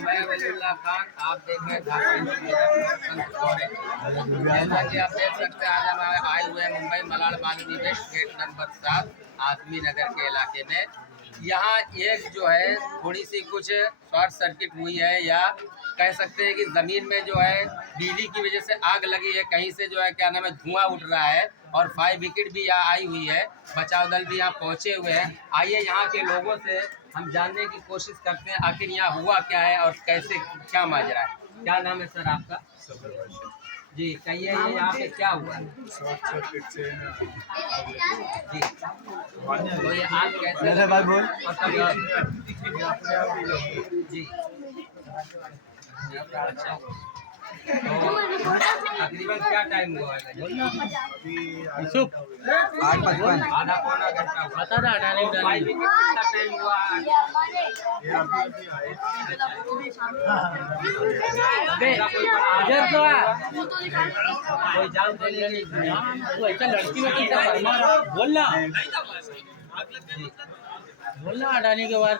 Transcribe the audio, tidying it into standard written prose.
मैं वलीउल्लाह खान, आप देख रहे हैं ढाका इंस्टीट्यूट दौरे। जैसा कि आप देख सकते हैं, आज हम आए हुए हैं Mumbai Malad Malviya west gate number 7 Azmi Nagar के इलाके में। यहाँ एक जो है थोड़ी सी कुछ शॉर्ट सर्किट हुई है, या कह सकते हैं कि ज़मीन में जो है बिजली की वजह से आग लगी है। कहीं से जो है क्या नाम है धुआं उठ रहा है, और फायर ब्रिगेड भी यहाँ आई हुई है, बचाव दल भी यहाँ पहुँचे हुए हैं। आइए यहाँ के लोगों से हम जानने की कोशिश करते हैं आखिर यहाँ हुआ क्या है और कैसे क्या माजरा है। क्या नाम है सर आपका? जी कहिए, ये यहाँ पे क्या हुआ है? शॉर्ट सर्किट से जी तो ये आग कैसे बात बोल। जी अच्छा, तो तकरीबन क्या टाइम हुआ है? आधा पौना घंटा हुआ। बता रहा डाली फायर ब्रिगेड कितना टाइम हुआ? इधर तो आ कोई जान तो नहीं? तो ऐसा लड़की में कितना बोलना हटाने के बाद